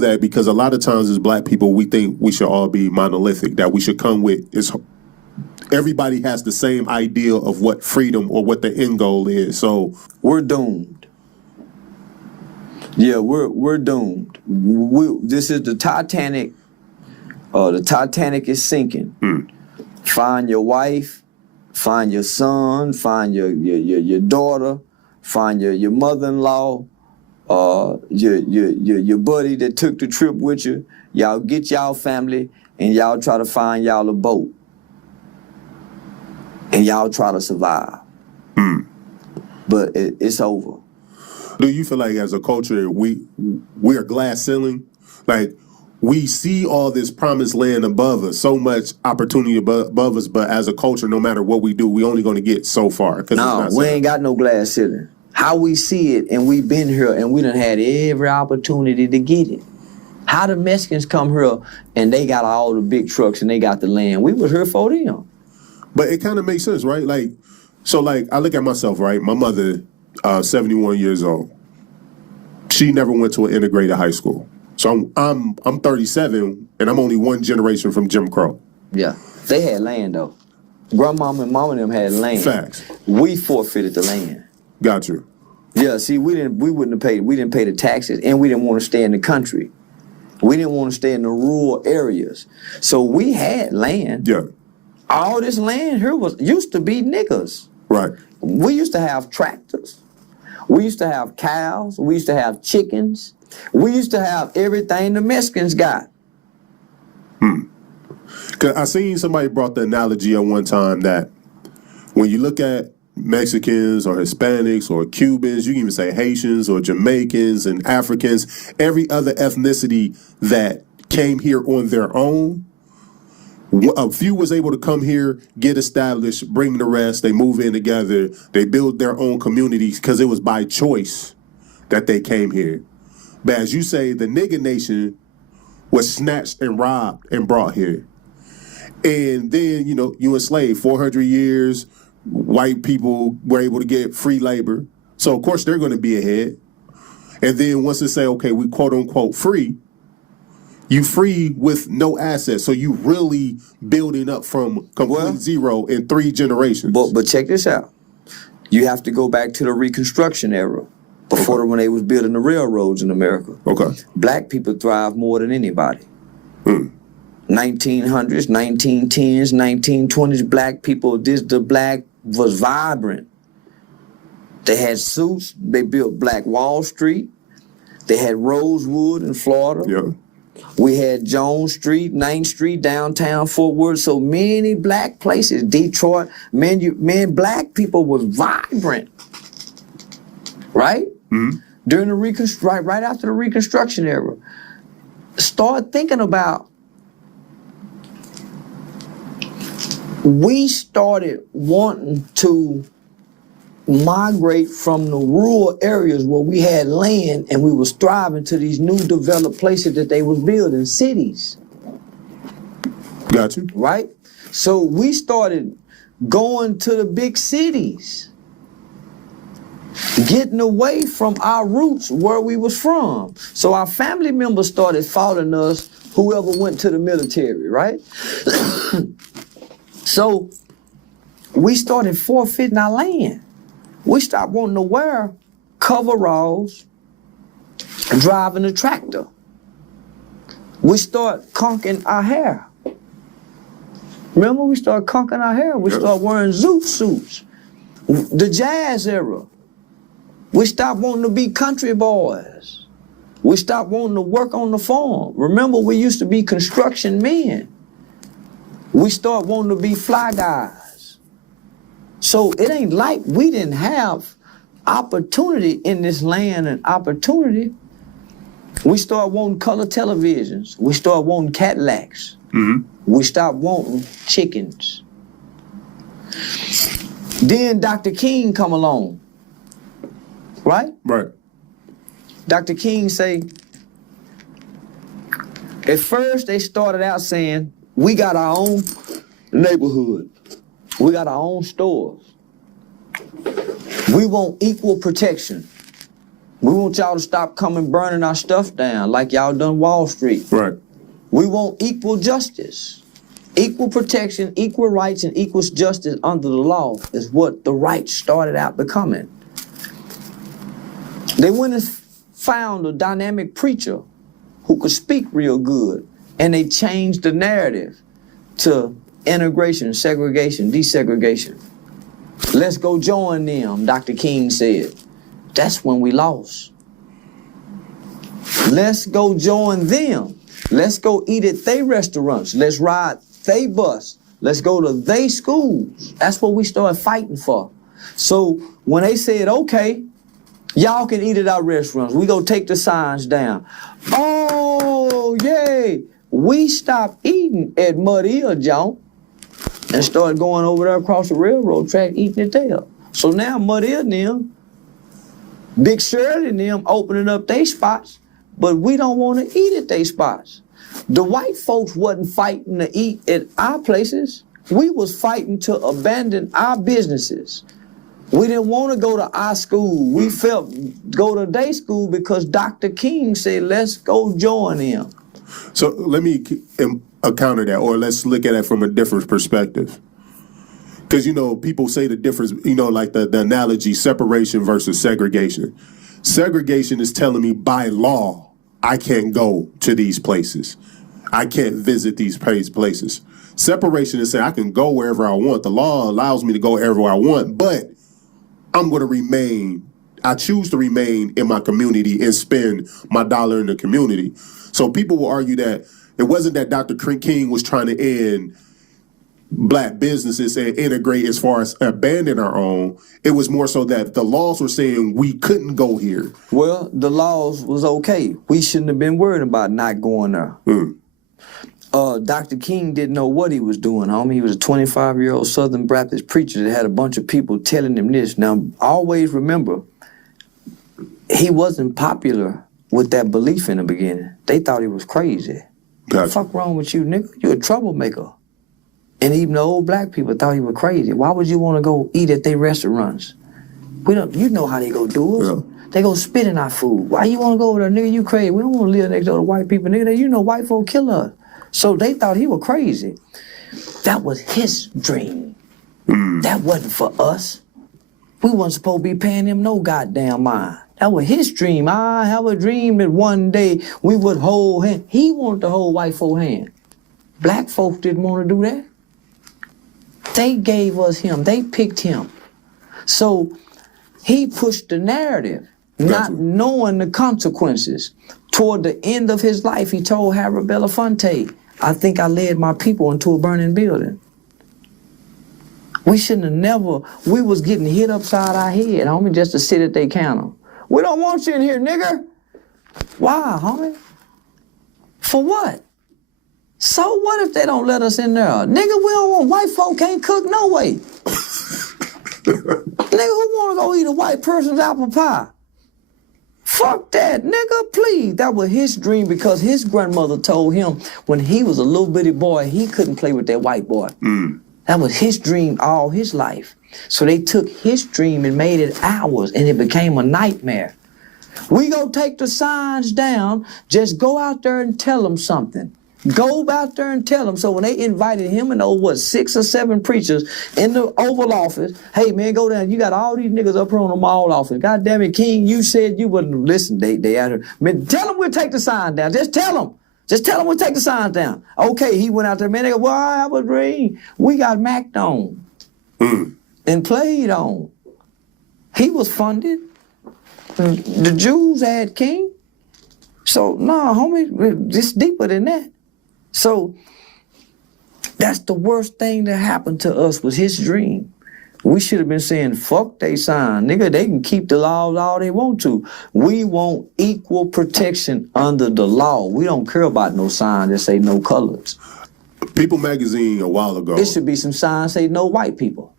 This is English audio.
that because a lot of times as black people, we think we should all be monolithic, that we should come with everybody has the same idea of what freedom or what the end goal is. So we're doomed. Yeah, we're doomed. This is the Titanic. The Titanic is sinking. Find your wife, find your son, find your daughter, find your mother-in-law, your buddy that took the trip with you. Y'all get y'all family and y'all try to find y'all a boat. And y'all try to survive. But it's over. Do you feel like as a culture, we're glass ceiling? Like, we see all this promised land above us, so much opportunity above us, but as a culture, no matter what we do, we only going to get so far. No, we ain't got no glass ceiling. How we see it, and we've been here, and we done had every opportunity to get it. How the Mexicans come here, and they got all the big trucks, and they got the land. We was here for them. But it kind of makes sense, right? Like, so like, I look at myself, right? My mother, 71 years old. She never went to an integrated high school. So I'm 37, and I'm only one generation from Jim Crow. Yeah, they had land though. Grandmama and mama and them had land. Facts. We forfeited the land. Got you. Yeah, see, we didn't pay the taxes, and we didn't want to stay in the country. We didn't want to stay in the rural areas. So we had land. Yeah. All this land here used to be niggas. Right. We used to have tractors. We used to have cows. We used to have chickens. We used to have everything the Mexicans got. 'Cause I seen somebody brought the analogy at one time that when you look at Mexicans or Hispanics or Cubans, you can even say Haitians or Jamaicans and Africans, every other ethnicity that came here on their own, a few was able to come here, get established, bring the rest, they move in together, they build their own communities because it was by choice that they came here. But as you say, the nigga nation was snatched and robbed and brought here. And then, you enslaved 400 years, white people were able to get free labor. So, of course, they're going to be ahead. And then once they say, okay, we quote unquote free, you free with no assets. So you really building up from complete zero in 3 generations. But check this out. You have to go back to the Reconstruction era. Before when they was building the railroads in America. Okay. Black people thrive more than anybody. 1900s, 1910s, 1920s, black people, the black was vibrant. They had suits. They built Black Wall Street. They had Rosewood in Florida. Yeah. We had Jones Street, 9th Street, downtown Fort Worth. So many black places. Detroit, man, black people was vibrant. Right? During the right after the Reconstruction era. Start thinking about, we started wanting to migrate from the rural areas where we had land and we was thriving to these new developed places that they was building, cities. Got you. Right? So we started going to the big cities, getting away from our roots where we was from. So our family members started following us, whoever went to the military, right? So we started forfeiting our land. We stopped wanting to wear coveralls and driving a tractor. We start conking our hair. Remember, we started conking our hair. We started wearing zoot suits. The jazz era. We stopped wanting to be country boys. We stopped wanting to work on the farm. Remember, we used to be construction men. We started wanting to be fly guys. So it ain't like we didn't have opportunity in this land and opportunity. We started wanting color televisions. We started wanting Cadillacs. We stopped wanting chickens. Then Dr. King come along. Right? Right. Dr. King say, at first they started out saying, we got our own neighborhood. We got our own stores. We want equal protection. We want y'all to stop coming burning our stuff down like y'all done Wall Street. Right. We want equal justice, equal protection, equal rights, and equal justice under the law is what the rights started out becoming. They went and found a dynamic preacher who could speak real good, and they changed the narrative to integration, segregation, desegregation. Let's go join them, Dr. King said. That's when we lost. Let's go join them. Let's go eat at they restaurants. Let's ride they bus. Let's go to they schools. That's what we started fighting for. So when they said, okay, y'all can eat at our restaurants, we go take the signs down. Oh, yay. We stopped eating at Mud Hill, John, and started going over there across the railroad track eating it there. So now Mud Hill and them, Big Shirley and them opening up their spots, but we don't want to eat at their spots. The white folks wasn't fighting to eat at our places. We was fighting to abandon our businesses. We didn't want to go to our school. We felt go to their school because Dr. King said, let's go join them. So let me counter that, or let's look at it from a different perspective. Because, you know, people say the difference, you know, like the analogy, separation versus segregation. Segregation is telling me by law, I can't go to these places. I can't visit these places. Separation is saying I can go wherever I want. The law allows me to go wherever I want, but I'm going to remain. I choose to remain in my community and spend my dollar in the community. So people will argue that it wasn't that Dr. King was trying to end black businesses and integrate as far as abandon our own. It was more so that the laws were saying we couldn't go here. Well, the laws was okay. We shouldn't have been worried about not going there. Dr. King didn't know what he was doing, homie. He was a 25-year-old Southern Baptist preacher that had a bunch of people telling him this. Now, always remember, he wasn't popular with that belief in the beginning. They thought he was crazy. Gotcha. What the fuck wrong with you, nigga? You a troublemaker. And even the old black people thought he was crazy. Why would you want to go eat at their restaurants? You know how they go do it. Yeah. They go spit in our food. Why you want to go over there, nigga? You crazy. We don't want to live next door to white people, nigga. You know white folk kill us. So they thought he was crazy. That was his dream. That wasn't for us. We wasn't supposed to be paying him no goddamn mind. That was his dream. I have a dream that one day we would hold hand. He wanted to hold white folk hand. Black folks didn't want to do that. They gave us him. They picked him. So he pushed the narrative, not knowing the consequences. Toward the end of his life, he told Harold Belafonte, I think I led my people into a burning building. We shouldn't have never, we was getting hit upside our head, homie, just to sit at their counter. We don't want you in here, nigger. Why, homie? For what? So what if they don't let us in there? Nigga, we don't want, white folk can't cook no way. Nigga, who wanna go eat a white person's apple pie? Fuck that, nigga, please. That was his dream because his grandmother told him when he was a little bitty boy, he couldn't play with that white boy. That was his dream all his life. So they took his dream and made it ours, and it became a nightmare. We go take the signs down, just go out there and tell them something. Go out there and tell them. So when they invited him and 6 or 7 preachers in the Oval Office, hey man, go down. You got all these niggas up here on the mall office. God damn it, King, you said you wouldn't listen. They out here. Man, tell them we'll take the sign down. Just tell them. Just tell them we'll take the signs down. Okay, he went out there, man. They go, well, I have a dream. We got macked on and played on. He was funded. The Jews had King. So, nah, homie, it's deeper than that. So that's the worst thing that happened to us was his dream. We should have been saying, fuck they sign. Nigga, they can keep the laws all they want to. We want equal protection under the law. We don't care about no sign that say no colors. People magazine a while ago. There should be some signs say no white people.